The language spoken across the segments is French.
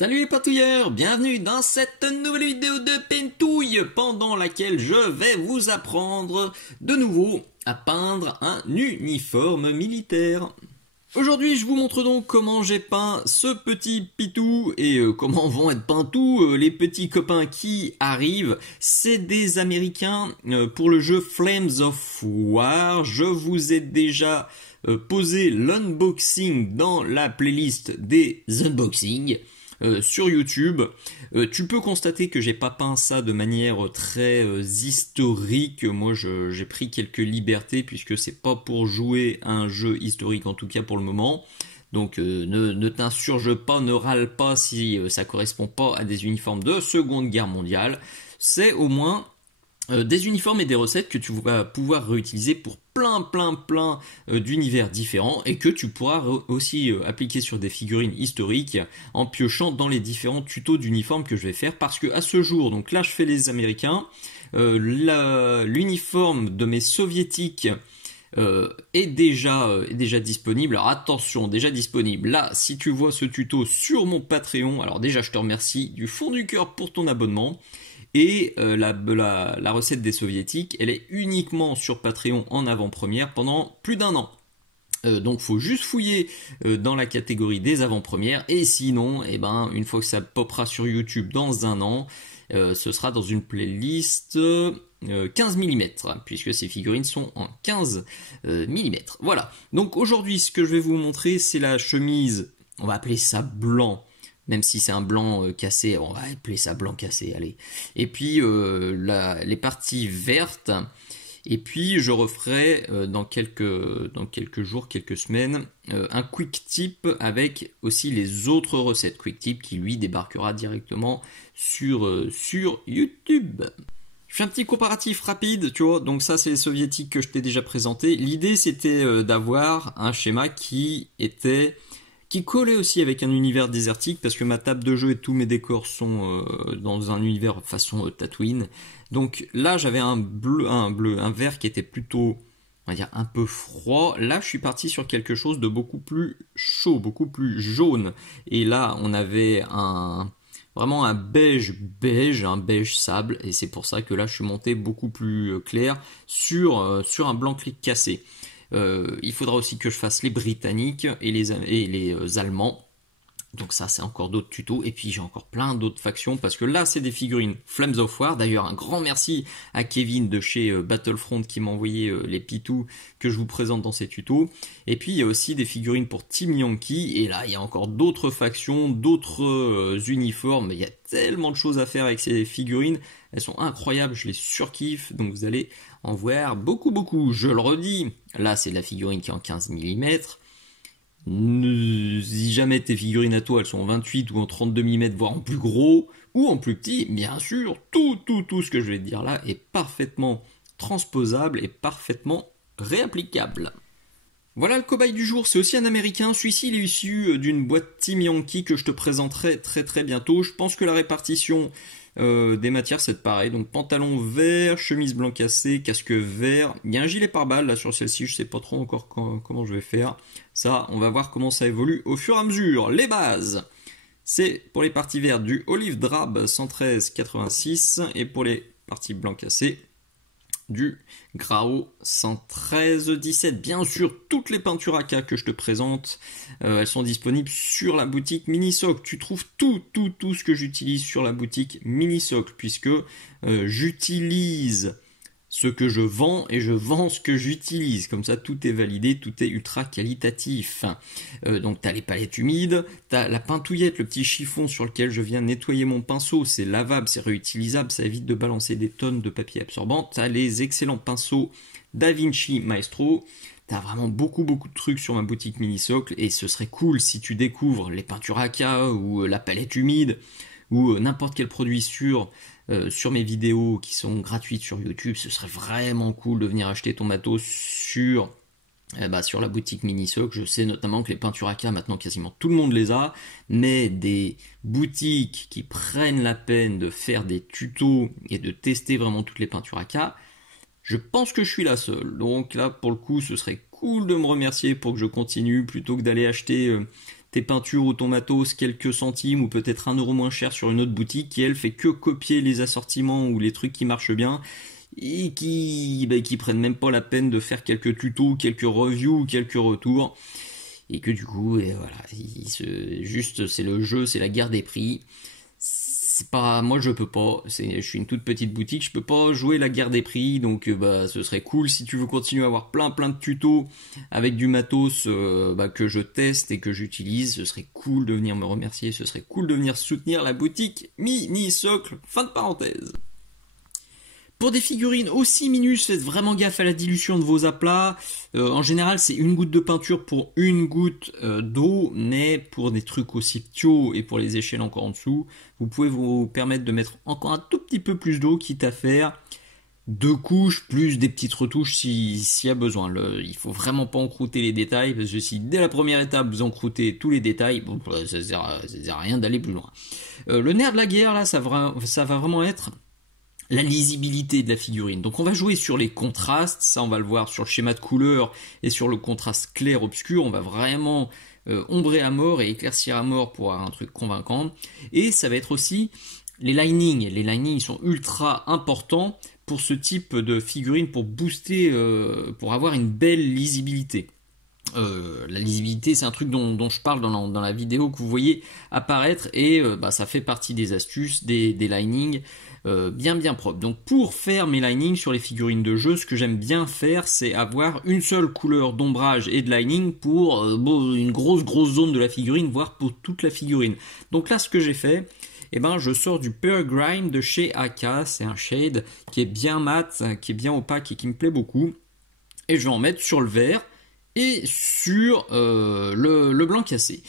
Salut les patouilleurs, bienvenue dans cette nouvelle vidéo de Pentouille pendant laquelle je vais vous apprendre de nouveau à peindre un uniforme militaire. Aujourd'hui je vous montre donc comment j'ai peint ce petit pitou et comment vont être peints tous les petits copains qui arrivent. C'est des Américains pour le jeu Flames of War. Je vous ai déjà posé l'unboxing dans la playlist des unboxings. Sur YouTube, tu peux constater que j'ai pas peint ça de manière très historique. Moi, j'ai pris quelques libertés puisque c'est pas pour jouer à un jeu historique, en tout cas pour le moment. Donc ne t'insurge pas, ne râle pas si ça correspond pas à des uniformes de Seconde Guerre mondiale. C'est au moins des uniformes et des recettes que tu vas pouvoir réutiliser pour plein d'univers différents et que tu pourras aussi appliquer sur des figurines historiques en piochant dans les différents tutos d'uniformes que je vais faire, parce que à ce jour, donc là je fais les Américains, l'uniforme de mes soviétiques est déjà disponible. Alors attention, déjà disponible. Là, si tu vois ce tuto sur mon Patreon, alors déjà je te remercie du fond du cœur pour ton abonnement. Et la recette des soviétiques, elle est uniquement sur Patreon en avant-première pendant plus d'un an. Donc faut juste fouiller dans la catégorie des avant-premières, et sinon, une fois que ça popera sur YouTube dans un an, ce sera dans une playlist 15 mm, puisque ces figurines sont en 15 mm. Voilà, donc aujourd'hui ce que je vais vous montrer, c'est la chemise, on va appeler ça blanc. Même si c'est un blanc cassé, on va appeler ça blanc cassé, allez. Et puis les parties vertes. Et puis je referai dans quelques jours, quelques semaines, un quick tip avec aussi les autres recettes. Quick tip qui lui débarquera directement sur YouTube. Je fais un petit comparatif rapide, tu vois. Donc ça c'est les soviétiques que je t'ai déjà présenté. L'idée c'était d'avoir un schéma qui collait aussi avec un univers désertique, parce que ma table de jeu et tous mes décors sont dans un univers façon Tatooine. Donc là j'avais un vert qui était plutôt, on va dire, un peu froid. Là je suis parti sur quelque chose de beaucoup plus chaud, beaucoup plus jaune. Et là on avait vraiment un beige, un beige sable. Et c'est pour ça que là je suis monté beaucoup plus clair sur un blanc cassé. Il faudra aussi que je fasse les Britanniques et les Allemands. Donc ça c'est encore d'autres tutos. Et puis j'ai encore plein d'autres factions, parce que là c'est des figurines Flames of War. D'ailleurs un grand merci à Kevin de chez Battlefront qui m'a envoyé les pitous que je vous présente dans ces tutos. Et puis il y a aussi des figurines pour Team Yankee. Et là il y a encore d'autres factions, d'autres uniformes. Il y a tellement de choses à faire avec ces figurines. Elles sont incroyables, je les surkiffe. Donc vous allez en voir beaucoup. Je le redis, là c'est la figurine qui est en 15 mm. Si jamais tes figurines à toi elles sont en 28 ou en 32 mm, voire en plus gros ou en plus petit, bien sûr, tout ce que je vais te dire là est parfaitement transposable et parfaitement réapplicable. Voilà le cobaye du jour, c'est aussi un Américain. Celui-ci il est issu d'une boîte Team Yankee que je te présenterai très bientôt. Je pense que la répartition des matières c'est pareil, donc pantalon vert, chemise blanc cassé, casque vert. Il y a un gilet pare-balles là sur celle-ci, je sais pas trop encore comment je vais faire. Ça, on va voir comment ça évolue au fur et à mesure. Les bases, c'est pour les parties vertes du Olive Drab 113,86 et pour les parties blanc cassé du Grau 113,17. Bien sûr, toutes les peintures AK que je te présente, elles sont disponibles sur la boutique Minisocle. Tu trouves tout ce que j'utilise sur la boutique Minisocle, puisque j'utilise ce que je vends et je vends ce que j'utilise. Comme ça, tout est validé, tout est ultra qualitatif. Donc, tu as les palettes humides, tu as la peintouillette, le petit chiffon sur lequel je viens nettoyer mon pinceau. C'est lavable, c'est réutilisable, ça évite de balancer des tonnes de papier absorbant. Tu as les excellents pinceaux Da Vinci Maestro. Tu as vraiment beaucoup de trucs sur ma boutique Minisocle. Et ce serait cool si tu découvres les peintures AK ou la palette humide ou n'importe quel produit sur mes vidéos qui sont gratuites sur YouTube. Ce serait vraiment cool de venir acheter ton matos sur la boutique Minisocle. Je sais notamment que les peintures AK, maintenant quasiment tout le monde les a, mais des boutiques qui prennent la peine de faire des tutos et de tester vraiment toutes les peintures AK, je pense que je suis la seule. Donc là, pour le coup, ce serait cool de me remercier pour que je continue, plutôt que d'aller acheter tes peintures ou ton matos quelques centimes ou peut-être 1 € moins cher sur une autre boutique qui elle fait que copier les assortiments ou les trucs qui marchent bien et qui prennent même pas la peine de faire quelques tutos, quelques reviews, quelques retours. Et que du coup, et voilà, juste c'est le jeu, c'est la guerre des prix. C'est pas, moi je peux pas, je suis une toute petite boutique, je peux pas jouer la guerre des prix, donc ce serait cool si tu veux continuer à avoir plein de tutos avec du matos que je teste et que j'utilise, ce serait cool de venir me remercier, ce serait cool de venir soutenir la boutique Mini Socle, fin de parenthèse. Pour des figurines aussi minus, faites vraiment gaffe à la dilution de vos aplats. En général, c'est 1 goutte de peinture pour 1 goutte d'eau, mais pour des trucs aussi petits et pour les échelles encore en dessous, vous pouvez vous permettre de mettre encore un tout petit peu plus d'eau, quitte à faire 2 couches plus des petites retouches s'il y a besoin. Il faut vraiment pas encrouter les détails, parce que si dès la première étape vous encroutez tous les détails, bon, ça sert à rien d'aller plus loin. Le nerf de la guerre, là, ça va vraiment être la lisibilité de la figurine. Donc on va jouer sur les contrastes, ça on va le voir sur le schéma de couleur et sur le contraste clair-obscur, on va vraiment ombrer à mort et éclaircir à mort pour avoir un truc convaincant. Et ça va être aussi les linings. Les linings sont ultra importants pour ce type de figurine, pour booster, pour avoir une belle lisibilité. La lisibilité, c'est un truc dont je parle dans la vidéo que vous voyez apparaître et ça fait partie des astuces, des linings bien propres. Donc pour faire mes linings sur les figurines de jeu, ce que j'aime bien faire, c'est avoir une seule couleur d'ombrage et de lining pour une grosse zone de la figurine, voire pour toute la figurine. Donc là, ce que j'ai fait, je sors du Pearl Grime de chez AK, c'est un shade qui est bien mat, qui est bien opaque et qui me plaît beaucoup. Et je vais en mettre sur le vert et sur le blanc cassé.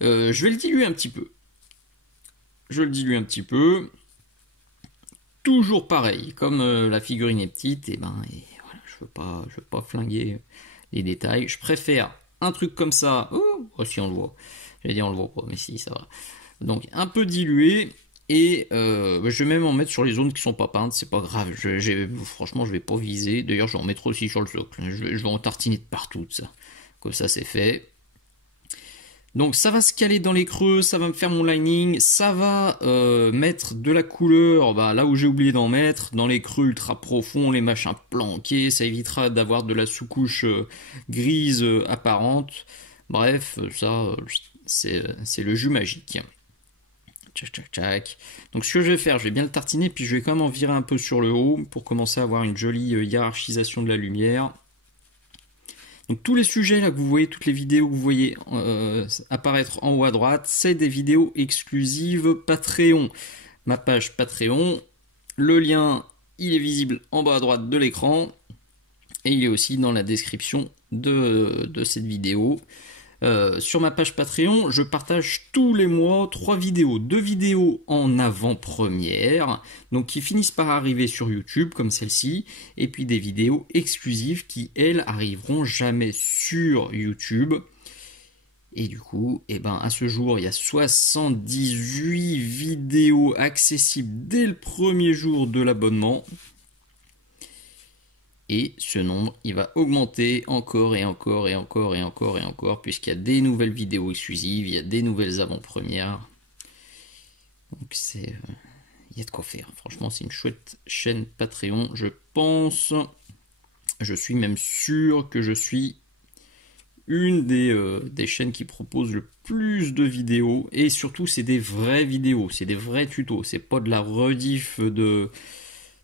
Je vais le diluer un petit peu. Toujours pareil, comme la figurine est petite, et voilà, je veux pas flinguer les détails. Je préfère un truc comme ça. Oh si on le voit. J'allais dire on le voit pas, mais si ça va. Donc un peu dilué. Et je vais même en mettre sur les zones qui sont pas peintes, c'est pas grave, franchement je vais pas viser, d'ailleurs je vais en mettre aussi sur le socle, je vais en tartiner de partout, ça. Comme ça c'est fait. Donc ça va se caler dans les creux, ça va me faire mon lining, ça va mettre de la couleur là où j'ai oublié d'en mettre, dans les creux ultra profonds, les machins planqués, ça évitera d'avoir de la sous-couche grise apparente. Bref, ça c'est le jus magique. Tchac. Donc ce que je vais faire, je vais bien le tartiner, puis je vais quand même en virer un peu sur le haut pour commencer à avoir une jolie hiérarchisation de la lumière. Donc tous les sujets là que vous voyez, toutes les vidéos que vous voyez apparaître en haut à droite, c'est des vidéos exclusives Patreon. Ma page Patreon, le lien il est visible en bas à droite de l'écran et il est aussi dans la description de cette vidéo. Sur ma page Patreon, je partage tous les mois 3 vidéos, 2 vidéos en avant-première, donc qui finissent par arriver sur YouTube comme celle-ci, et puis des vidéos exclusives qui elles arriveront jamais sur YouTube. Et du coup, à ce jour, il y a 78 vidéos accessibles dès le premier jour de l'abonnement. Et ce nombre, il va augmenter encore, puisqu'il y a des nouvelles vidéos exclusives, il y a des nouvelles avant-premières. Donc il y a de quoi faire. Franchement, c'est une chouette chaîne Patreon, je pense. Je suis même sûr que je suis une des chaînes qui propose le plus de vidéos. Et surtout, c'est des vraies vidéos, c'est des vrais tutos. C'est pas de la rediff de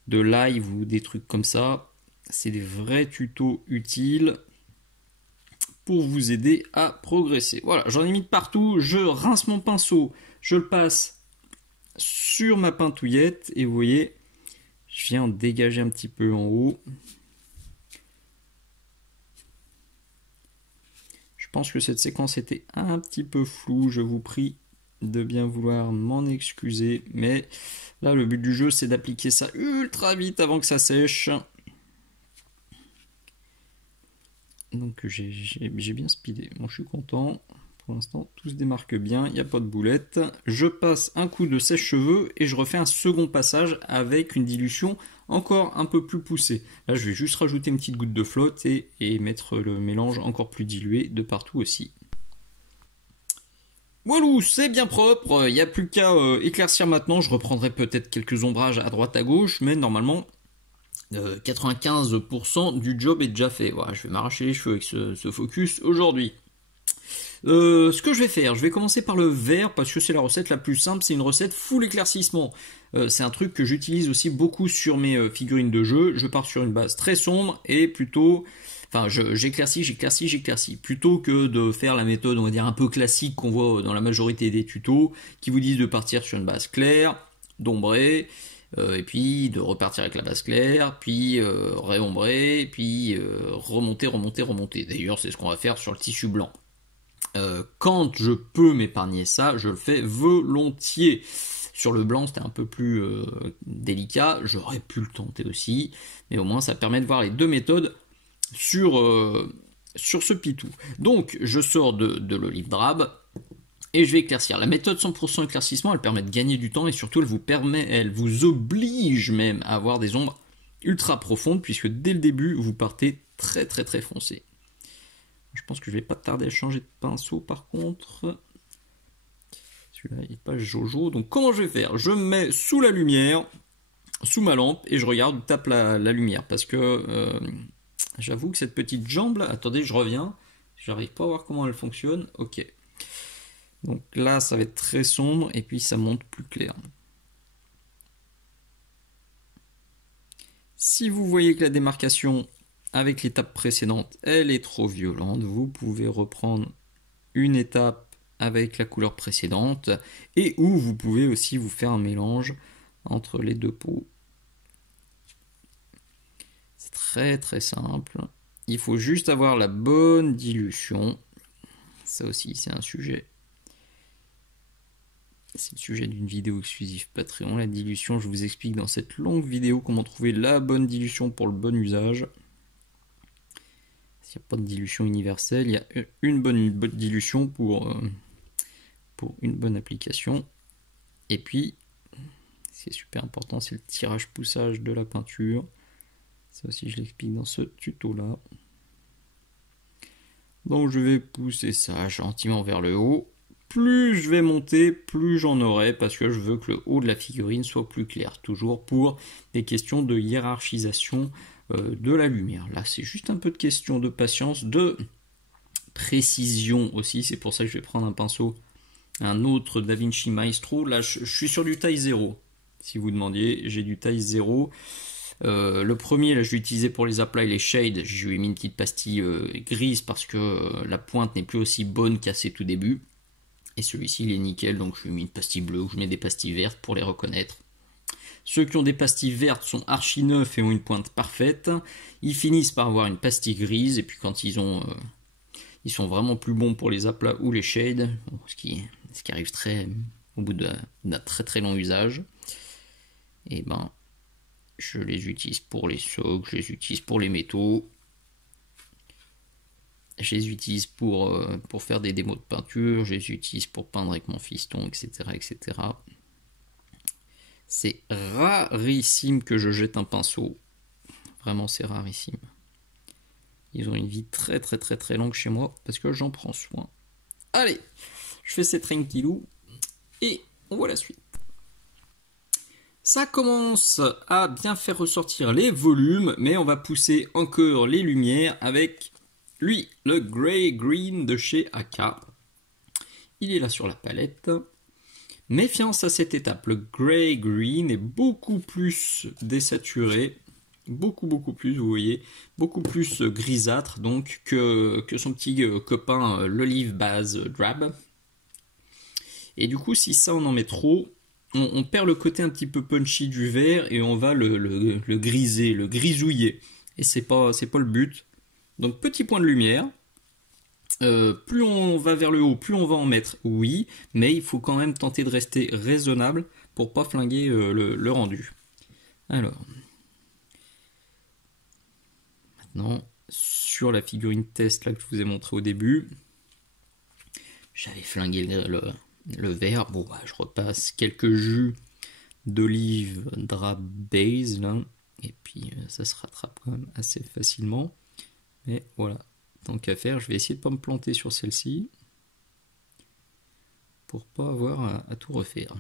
live ou des trucs comme ça. C'est des vrais tutos utiles pour vous aider à progresser. Voilà, j'en ai mis de partout. Je rince mon pinceau, je le passe sur ma pintouillette et vous voyez, je viens en dégager un petit peu en haut. Je pense que cette séquence était un petit peu floue, je vous prie de bien vouloir m'en excuser, mais là le but du jeu c'est d'appliquer ça ultra vite avant que ça sèche. Donc j'ai bien speedé, bon je suis content, pour l'instant tout se démarque bien, il n'y a pas de boulette. Je passe un coup de sèche-cheveux et je refais un second passage avec une dilution encore un peu plus poussée. Là je vais juste rajouter une petite goutte de flotte et mettre le mélange encore plus dilué de partout aussi. Walou, c'est bien propre, il n'y a plus qu'à éclaircir maintenant, je reprendrai peut-être quelques ombrages à droite à gauche, mais normalement 95% du job est déjà fait. Voilà, je vais m'arracher les cheveux avec ce focus aujourd'hui. Ce que je vais faire, je vais commencer par le vert parce que c'est la recette la plus simple, c'est une recette full éclaircissement. C'est un truc que j'utilise aussi beaucoup sur mes figurines de jeu. Je pars sur une base très sombre et plutôt... Enfin, j'éclaircis. Plutôt que de faire la méthode, on va dire, un peu classique qu'on voit dans la majorité des tutos, qui vous disent de partir sur une base claire, d'ombrer, et puis de repartir avec la base claire, puis réombrer, puis remonter. D'ailleurs, c'est ce qu'on va faire sur le tissu blanc. Quand je peux m'épargner ça, je le fais volontiers. Sur le blanc, c'était un peu plus délicat, j'aurais pu le tenter aussi, mais au moins ça permet de voir les deux méthodes sur ce pitou. Donc, je sors de l'olive drabe et je vais éclaircir. La méthode 100% éclaircissement, elle permet de gagner du temps et surtout, elle vous oblige même à avoir des ombres ultra profondes puisque dès le début, vous partez très très très foncé. Je pense que je vais pas tarder à changer de pinceau par contre. Celui-là, il n'est pas Jojo. Donc, comment je vais faire? Je me mets sous la lumière, sous ma lampe, et je regarde où tape la lumière parce que... j'avoue que cette petite jambe là, attendez, je reviens, j'arrive pas à voir comment elle fonctionne, ok. Donc là, ça va être très sombre et puis ça monte plus clair. Si vous voyez que la démarcation avec l'étape précédente, elle est trop violente, vous pouvez reprendre une étape avec la couleur précédente et ou vous pouvez aussi vous faire un mélange entre les deux peaux. C'est très très simple. Il faut juste avoir la bonne dilution. Ça aussi, c'est un sujet. C'est le sujet d'une vidéo exclusive Patreon. La dilution, je vous explique dans cette longue vidéo comment trouver la bonne dilution pour le bon usage. S'il n'y a pas de dilution universelle, il y a une bonne dilution pour une bonne application. Et puis, ce qui est super important, c'est le tirage-poussage de la peinture. Ça aussi, je l'explique dans ce tuto-là. Donc, je vais pousser ça gentiment vers le haut. Plus je vais monter, plus j'en aurai, parce que je veux que le haut de la figurine soit plus clair. Toujours pour des questions de hiérarchisation de la lumière. Là, c'est juste un peu de question de patience, de précision aussi. C'est pour ça que je vais prendre un pinceau, un autre DaVinci Maestro. Là, je suis sur du taille 0. Si vous demandiez, j'ai du taille 0. Le premier, là, je l'ai utilisé pour les aplats et les shades. Je lui ai mis une petite pastille grise parce que la pointe n'est plus aussi bonne qu'à ses tout débuts. Et celui-ci, il est nickel, donc je lui ai mis une pastille bleue ou je mets des pastilles vertes pour les reconnaître. Ceux qui ont des pastilles vertes sont archi neufs et ont une pointe parfaite. Ils finissent par avoir une pastille grise, et puis quand ils sont vraiment plus bons pour les aplats ou les shades, ce qui arrive au bout d'un très très long usage, et ben je les utilise pour les socles, je les utilise pour les métaux, je les utilise pour faire des démos de peinture, je les utilise pour peindre avec mon fiston, etc. etc. C'est rarissime que je jette un pinceau. Vraiment, c'est rarissime. Ils ont une vie très très très très longue chez moi parce que j'en prends soin. Allez, je fais ces tranquillou et on voit la suite. Ça commence à bien faire ressortir les volumes, mais on va pousser encore les lumières avec lui, le Grey Green de chez AK. Il est là sur la palette. Méfiance à cette étape, le Grey Green est beaucoup plus désaturé, beaucoup plus, vous voyez, beaucoup plus grisâtre donc que son petit copain l'olive base drab. Et du coup, si ça on en met trop, on perd le côté un petit peu punchy du vert et on va le griser, le grisouiller. Et c'est pas le but. Donc petit point de lumière. Plus on va vers le haut, plus on va en mettre, oui, mais il faut quand même tenter de rester raisonnable pour pas flinguer le rendu. Alors, maintenant, sur la figurine test là que je vous ai montré au début, j'avais flingué le vert. Bon, bah, je repasse quelques jus d'olive drab base là, et puis ça se rattrape quand même assez facilement. Mais voilà. Tant qu'à faire, je vais essayer de ne pas me planter sur celle-ci. pour pas avoir à tout refaire.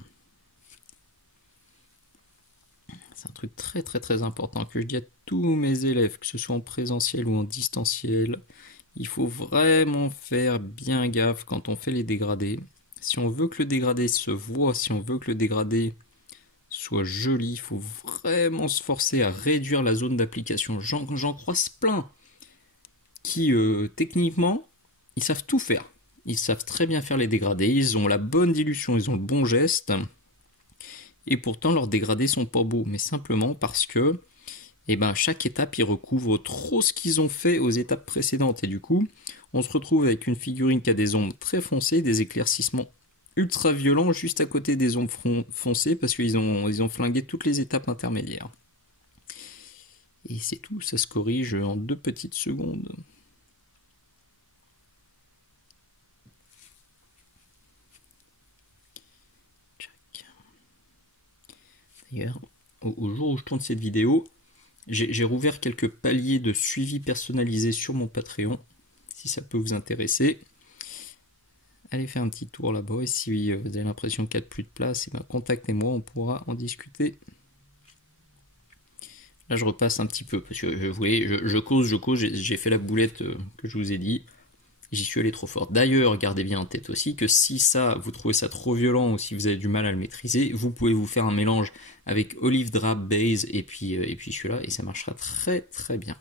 C'est un truc très très très important que je dis à tous mes élèves, que ce soit en présentiel ou en distanciel. Il faut vraiment faire bien gaffe quand on fait les dégradés. Si on veut que le dégradé se voit, si on veut que le dégradé soit joli, il faut vraiment se forcer à réduire la zone d'application. J'en croise plein qui, techniquement, ils savent tout faire. Ils savent très bien faire les dégradés, ils ont la bonne dilution, ils ont le bon geste. Et pourtant, leurs dégradés sont pas beaux, mais simplement parce que chaque étape, ils recouvrent trop ce qu'ils ont fait aux étapes précédentes. Et du coup, on se retrouve avec une figurine qui a des ombres très foncées, des éclaircissements ultra violents juste à côté des ombres foncées parce qu'ils ont flingué toutes les étapes intermédiaires. Et c'est tout, ça se corrige en 2 petites secondes. D'ailleurs, au jour où je tourne cette vidéo, j'ai rouvert quelques paliers de suivi personnalisé sur mon Patreon, si ça peut vous intéresser. Allez faire un petit tour là-bas et si vous avez l'impression qu'il n'y a plus de place, contactez-moi, on pourra en discuter. Là je repasse un petit peu parce que je cause, j'ai fait la boulette que je vous ai dit. J'y suis allé trop fort. D'ailleurs, gardez bien en tête aussi que si vous trouvez ça trop violent ou si vous avez du mal à le maîtriser, vous pouvez vous faire un mélange avec Olive Drab Base et puis celui-là et ça marchera très très bien.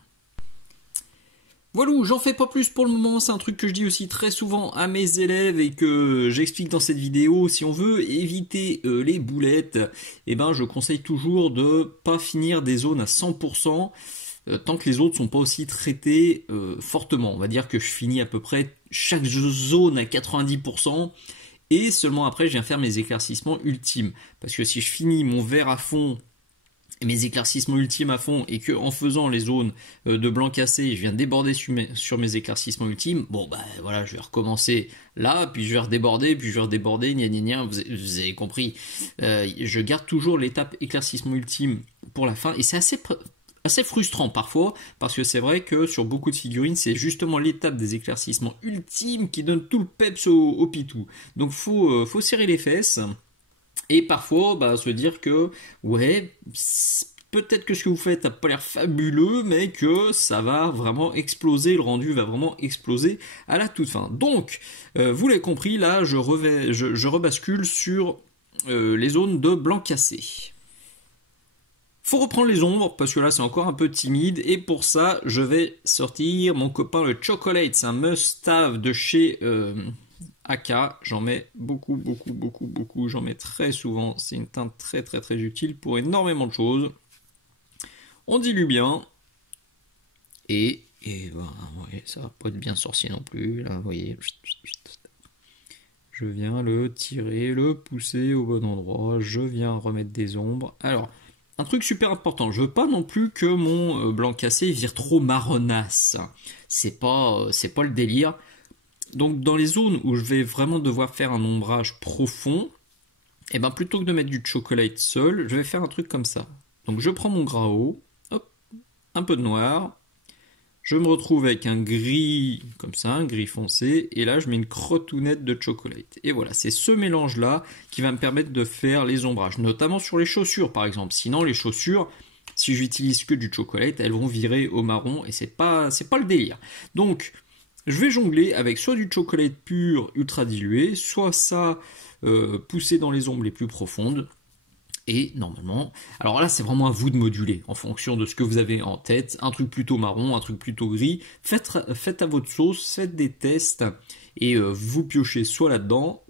Voilà, j'en fais pas plus pour le moment, c'est un truc que je dis aussi très souvent à mes élèves et que j'explique dans cette vidéo. Si on veut éviter les boulettes, je conseille toujours de pas finir des zones à 100%. Tant que les autres sont pas aussi traités fortement. On va dire que je finis à peu près chaque zone à 90% et seulement après je viens faire mes éclaircissements ultimes. Parce que si je finis mon vert à fond et mes éclaircissements ultimes à fond et que en faisant les zones de blanc cassé je viens déborder sur mes éclaircissements ultimes, voilà, je vais recommencer là, puis je vais redéborder, vous avez compris. Je garde toujours l'étape éclaircissement ultime pour la fin et c'est assez frustrant parfois, parce que c'est vrai que sur beaucoup de figurines, c'est justement l'étape des éclaircissements ultimes qui donne tout le peps au pitou. Donc faut serrer les fesses, et parfois se dire que, ouais, peut-être que ce que vous faites n'a pas l'air fabuleux, mais que ça va vraiment exploser, le rendu va vraiment exploser à la toute fin. Donc, vous l'avez compris, là, je rebascule sur les zones de blanc cassé. Faut reprendre les ombres parce que là c'est encore un peu timide et pour ça je vais sortir mon copain le Chocolate, c'est un must-have de chez AK, j'en mets beaucoup, j'en mets très souvent, c'est une teinte très très très utile pour énormément de choses. On dilue bien et ouais, ça va pas être bien sorcier non plus, là vous voyez, je viens le tirer, le pousser au bon endroit, je viens remettre des ombres. Alors, un truc super important, je veux pas non plus que mon blanc cassé vire trop marronasse. C'est pas le délire. Donc dans les zones où je vais vraiment devoir faire un ombrage profond, plutôt que de mettre du chocolate seul, je vais faire un truc comme ça. Donc je prends mon grau, hop, un peu de noir, je me retrouve avec un gris comme ça, un gris foncé, et là je mets une crotounette de chocolate. Et voilà, c'est ce mélange-là qui va me permettre de faire les ombrages, notamment sur les chaussures par exemple. Sinon les chaussures, si j'utilise que du chocolate, elles vont virer au marron et c'est pas le délire. Donc je vais jongler avec soit du chocolate pur ultra dilué, soit ça poussé dans les ombres les plus profondes. Et normalement, alors là c'est vraiment à vous de moduler en fonction de ce que vous avez en tête, un truc plutôt marron, un truc plutôt gris, faites à votre sauce, faites des tests et vous piochez soit là-dedans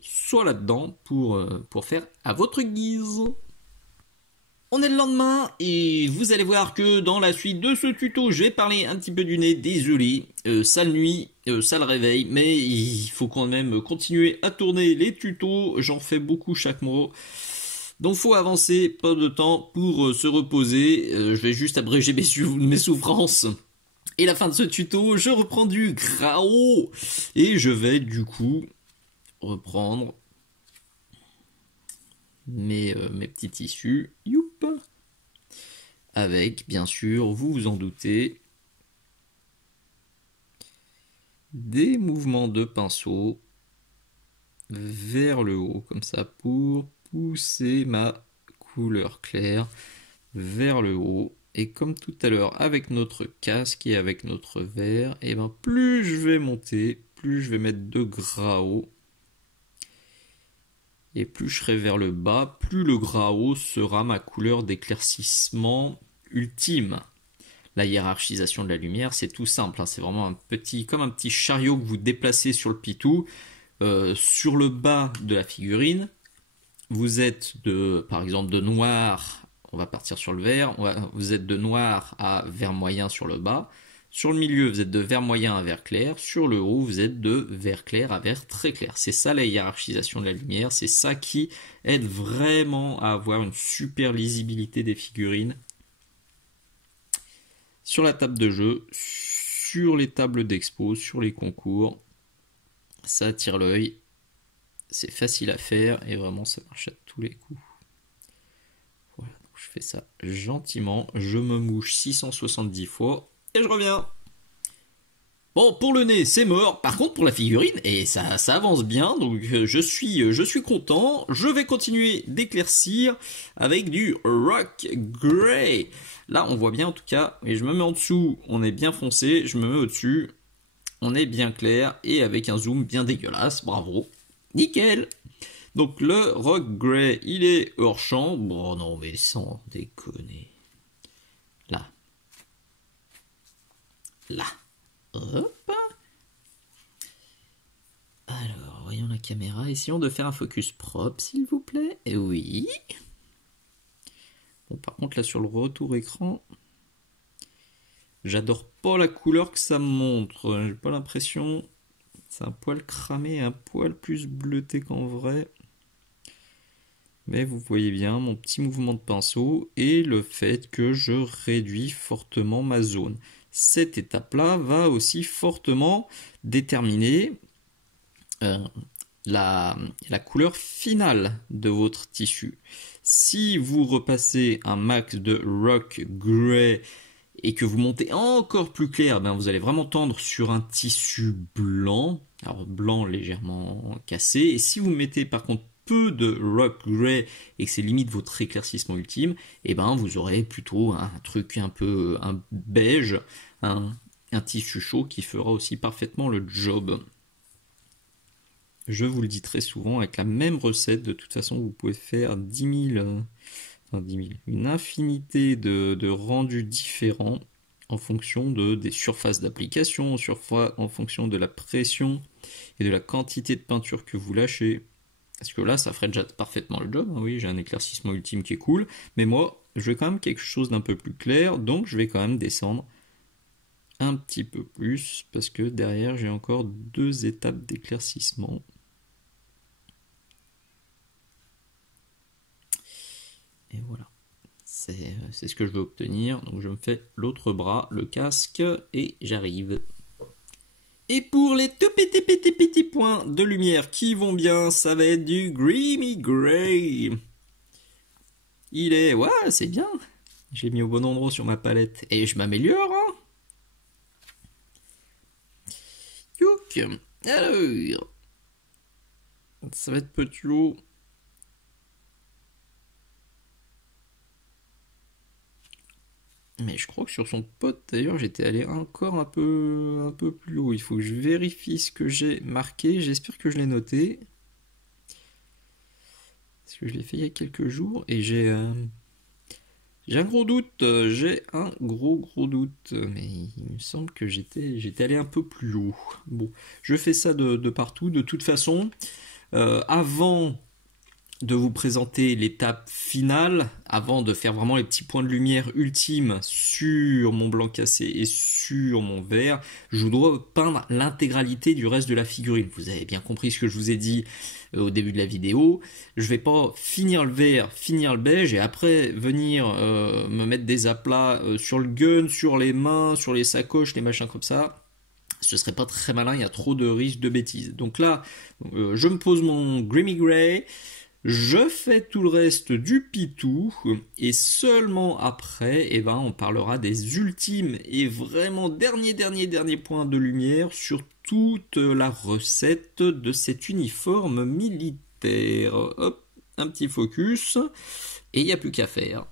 pour faire à votre guise. On est le lendemain et vous allez voir que dans la suite de ce tuto, je vais parler un petit peu du nez, désolé, sale nuit, sale réveil, mais il faut quand même continuer à tourner les tutos, j'en fais beaucoup chaque mois. Donc faut avancer, pas de temps pour se reposer, je vais juste abréger mes souffrances. Et la fin de ce tuto, je reprends du grau et je vais du coup reprendre mes petits tissus, youp, avec bien sûr, vous vous en doutez, des mouvements de pinceau vers le haut, comme ça, pour pousser ma couleur claire vers le haut. Et comme tout à l'heure avec notre casque et avec notre vert, et ben plus je vais monter, plus je vais mettre de gras haut. Et plus je serai vers le bas, plus le gras haut sera ma couleur d'éclaircissement ultime. La hiérarchisation de la lumière, c'est tout simple, hein, c'est vraiment comme un petit chariot que vous déplacez sur le pitou. Sur le bas de la figurine, vous êtes par exemple de noir, on va partir sur le vert, vous êtes de noir à vert moyen sur le bas. Sur le milieu, vous êtes de vert moyen à vert clair. Sur le haut, vous êtes de vert clair à vert très clair. C'est ça la hiérarchisation de la lumière. C'est ça qui aide vraiment à avoir une super lisibilité des figurines. Sur la table de jeu, sur les tables d'expo, sur les concours, ça attire l'œil. C'est facile à faire et vraiment ça marche à tous les coups. Voilà, donc je fais ça gentiment. Je me mouche 670 fois. Et je reviens. Bon, pour le nez, c'est mort. Par contre, pour la figurine, et ça avance bien. Donc, je suis content. Je vais continuer d'éclaircir avec du Rock Grey. Là, on voit bien en tout cas. Et je me mets en dessous, on est bien foncé. Je me mets au-dessus, on est bien clair. Et avec un zoom bien dégueulasse. Bravo. Nickel. Donc, le Rock Grey, il est hors champ. Bon, non, mais sans déconner. Là. Là. Hop. Alors, voyons la caméra. Essayons de faire un focus propre, s'il vous plaît. Et oui. Bon, par contre, là, sur le retour écran, j'adore pas la couleur que ça me montre. J'ai pas l'impression. C'est un poil cramé, un poil plus bleuté qu'en vrai. Mais vous voyez bien mon petit mouvement de pinceau et le fait que je réduis fortement ma zone. Cette étape-là va aussi fortement déterminer la couleur finale de votre tissu. Si vous repassez un max de Rock Grey et que vous montez encore plus clair, ben vous allez vraiment tendre sur un tissu blanc, alors blanc légèrement cassé. Et si vous mettez par contre peu de Rock Grey et que c'est limite votre éclaircissement ultime, et ben vous aurez plutôt un truc un peu un beige, un tissu chaud qui fera aussi parfaitement le job. Je vous le dis très souvent, avec la même recette, de toute façon vous pouvez faire 10 000, une infinité de rendus différents en fonction des surfaces d'application, en fonction de la pression et de la quantité de peinture que vous lâchez. Parce que là, ça ferait déjà parfaitement le job. Oui, j'ai un éclaircissement ultime qui est cool. Mais moi, je veux quand même quelque chose d'un peu plus clair. Donc, je vais quand même descendre un petit peu plus. Parce que derrière, j'ai encore 2 étapes d'éclaircissement. Et voilà. C'est ce que je veux obtenir. Donc, je me fais l'autre bras, le casque, et j'arrive. Et pour les tout petits points de lumière qui vont bien, ça va être du Grimy Grey. Il est... Ouais, c'est bien. J'ai mis au bon endroit sur ma palette. Et je m'améliore, hein. Youk. Alors... Ça va être petit lot. Mais je crois que sur son pote, d'ailleurs, j'étais allé encore un peu plus haut. Il faut que je vérifie ce que j'ai marqué. J'espère que je l'ai noté. Parce que je l'ai fait il y a quelques jours. Et j'ai un gros doute. J'ai un gros doute. Mais il me semble que j'étais allé un peu plus haut. Bon, je fais ça de partout. De toute façon, avant de vous présenter l'étape finale, avant de faire vraiment les petits points de lumière ultimes sur mon blanc cassé et sur mon vert, je dois peindre l'intégralité du reste de la figurine. Vous avez bien compris ce que je vous ai dit au début de la vidéo. Je vais pas finir le vert, finir le beige et après venir me mettre des aplats sur le gun, sur les mains, sur les sacoches, les machins comme ça. Ce serait pas très malin, il y a trop de risques de bêtises. Donc là, je me pose mon Grimy Grey. Je fais tout le reste du pitou et seulement après, eh ben, on parlera des ultimes et vraiment derniers points de lumière sur toute la recette de cet uniforme militaire. Hop, un petit focus, et il n'y a plus qu'à faire.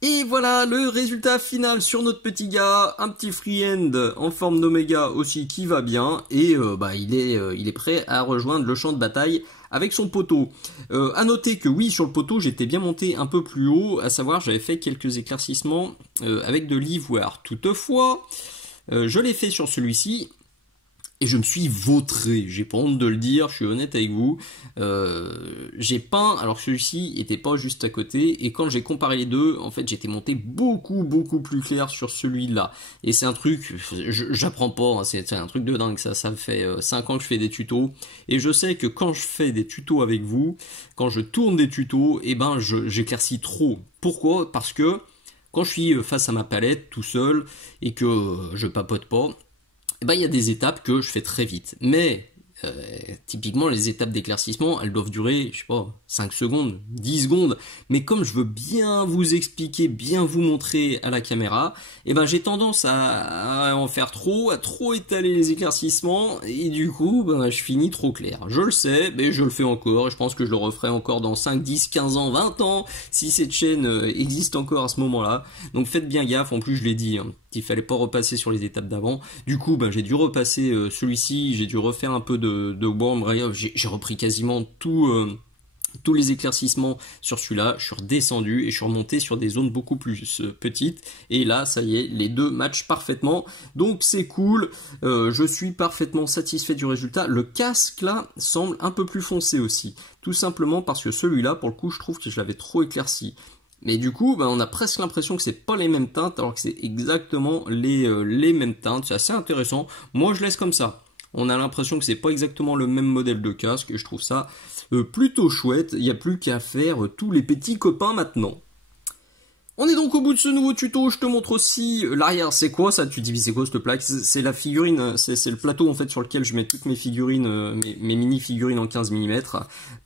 Et voilà le résultat final sur notre petit gars, un petit free-end en forme d'oméga aussi qui va bien, et il est prêt à rejoindre le champ de bataille avec son poteau. À noter que oui, sur le poteau, j'étais bien monté un peu plus haut, à savoir j'avais fait quelques éclaircissements avec de l'ivoire. Toutefois, je l'ai fait sur celui-ci, et je me suis vautré, j'ai pas honte de le dire, je suis honnête avec vous. J'ai peint, alors celui-ci était pas juste à côté, et quand j'ai comparé les deux, en fait j'étais monté beaucoup plus clair sur celui-là. Et c'est un truc, j'apprends pas, hein, c'est un truc de dingue, ça fait 5 ans que je fais des tutos, et je sais que quand je fais des tutos avec vous, quand je tourne des tutos, j'éclaircis trop. Pourquoi? Parce que quand je suis face à ma palette tout seul, et que je papote pas, il y a des étapes que je fais très vite. Mais, typiquement, les étapes d'éclaircissement, elles doivent durer, je sais pas, 5 secondes, 10 secondes. Mais comme je veux bien vous expliquer, bien vous montrer à la caméra, j'ai tendance à en faire trop, à trop étaler les éclaircissements, et du coup, je finis trop clair. Je le sais, mais je le fais encore, et je pense que je le referai encore dans 5, 10, 15 ans, 20 ans, si cette chaîne existe encore à ce moment-là. Donc faites bien gaffe, en plus je l'ai dit, hein, qu'il fallait pas repasser sur les étapes d'avant. Du coup, j'ai dû repasser celui-ci, j'ai dû refaire un peu de warm rayoff, j'ai repris quasiment tous les éclaircissements sur celui-là, je suis redescendu et je suis remonté sur des zones beaucoup plus petites, et là ça y est, les deux matchent parfaitement, donc c'est cool, je suis parfaitement satisfait du résultat. Le casque là semble un peu plus foncé aussi, tout simplement parce que celui-là, pour le coup, je trouve que je l'avais trop éclairci. Mais du coup, on a presque l'impression que c'est pas les mêmes teintes, alors que c'est exactement les mêmes teintes. C'est assez intéressant. Moi, je laisse comme ça. On a l'impression que c'est pas exactement le même modèle de casque, et je trouve ça plutôt chouette. Il n'y a plus qu'à faire tous les petits copains maintenant. On est donc au bout de ce nouveau tuto, je te montre aussi l'arrière. C'est quoi ça? Tu te dis, c'est quoi cette plaque? C'est la figurine, c'est le plateau en fait sur lequel je mets toutes mes figurines, mes mini figurines en 15 mm.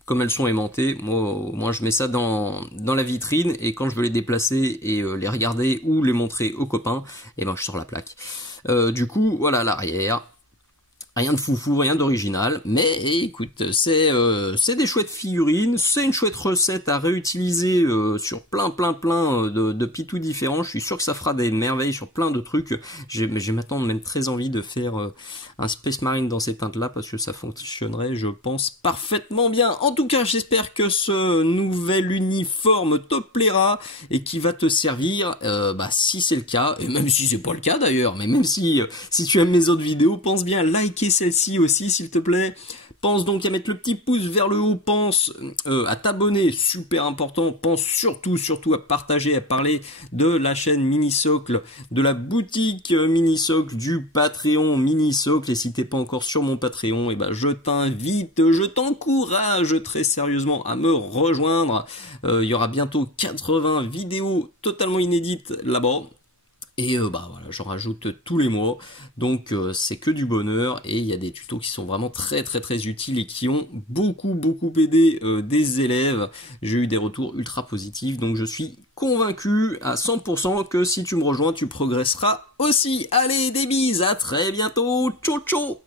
Comme elles sont aimantées, moi je mets ça dans la vitrine, et quand je veux les déplacer et les regarder ou les montrer aux copains, je sors la plaque. Du coup, voilà l'arrière. Rien de foufou, rien d'original, mais écoute, c'est des chouettes figurines, c'est une chouette recette à réutiliser sur plein de pitous différents. Je suis sûr que ça fera des merveilles sur plein de trucs. J'ai maintenant même très envie de faire un Space Marine dans ces teintes-là, parce que ça fonctionnerait, je pense, parfaitement bien. En tout cas, j'espère que ce nouvel uniforme te plaira et qui va te servir, si c'est le cas, et même si c'est pas le cas d'ailleurs, mais même si tu aimes mes autres vidéos, pense bien à liker celle-ci aussi s'il te plaît. Pense donc à mettre le petit pouce vers le haut, pense à t'abonner, super important, pense surtout à partager, à parler de la chaîne Minisocle, de la boutique Minisocle, du Patreon Minisocle, et si t'es pas encore sur mon Patreon, je t'invite, je t'encourage très sérieusement à me rejoindre. Il y aura bientôt 80 vidéos totalement inédites là-bas. Et voilà, j'en rajoute tous les mois, donc c'est que du bonheur, et il y a des tutos qui sont vraiment très utiles et qui ont beaucoup aidé des élèves. J'ai eu des retours ultra positifs, donc je suis convaincu à 100% que si tu me rejoins, tu progresseras aussi. Allez, des bises, à très bientôt, ciao ciao.